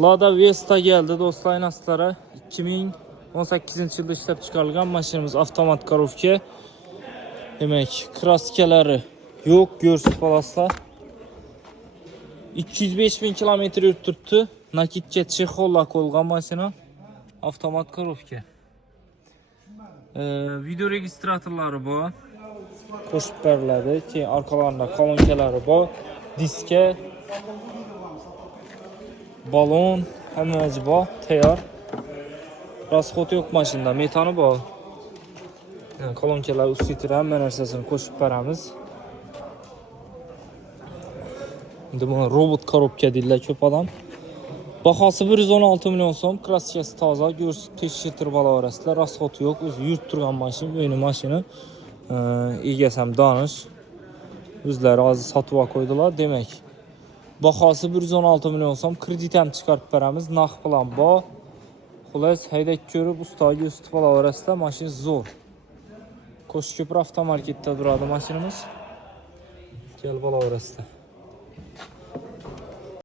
Lada Vesta geldi dostlar naslara. 2018 yılda işlep çıkarılgan maşinimiz avtomat korofka. Demek kraskeleri yok, görsüz balaslar. 205.000 kilometre yürüttü. Nakit geçişi kolla koyulgan maşina. Avtomat korofka. Video registratorları bu. Koşup verildi. Arkalarında kolonkaları bu. Diske, balon, həmməci bu. Teyar. Rasxot yok maşında. Metanı bu. Yani kolonkalar üstütür. Həmən ərsəsini koşup verəmiz. Şimdi bunu robot korobka deyirlər köp adam. Baxası 116 milyon so'm, kraskasi toza, görsüz teşhir bala arasında rasxot yok. O'zi yurt turgan maşin, yeni maşini egasam danış. O'zlari hozir sotib qo'ydilar, demak. Baxası 116 milyon so'm, kredit ham chiqarib beramiz, naq bilan bor. Xullas, haydab ko'rib, ustaga göstib bala arasında maşin zo'r. Qo'shko'pir avtomarketda turadi mashinamiz. Kel bala arasında.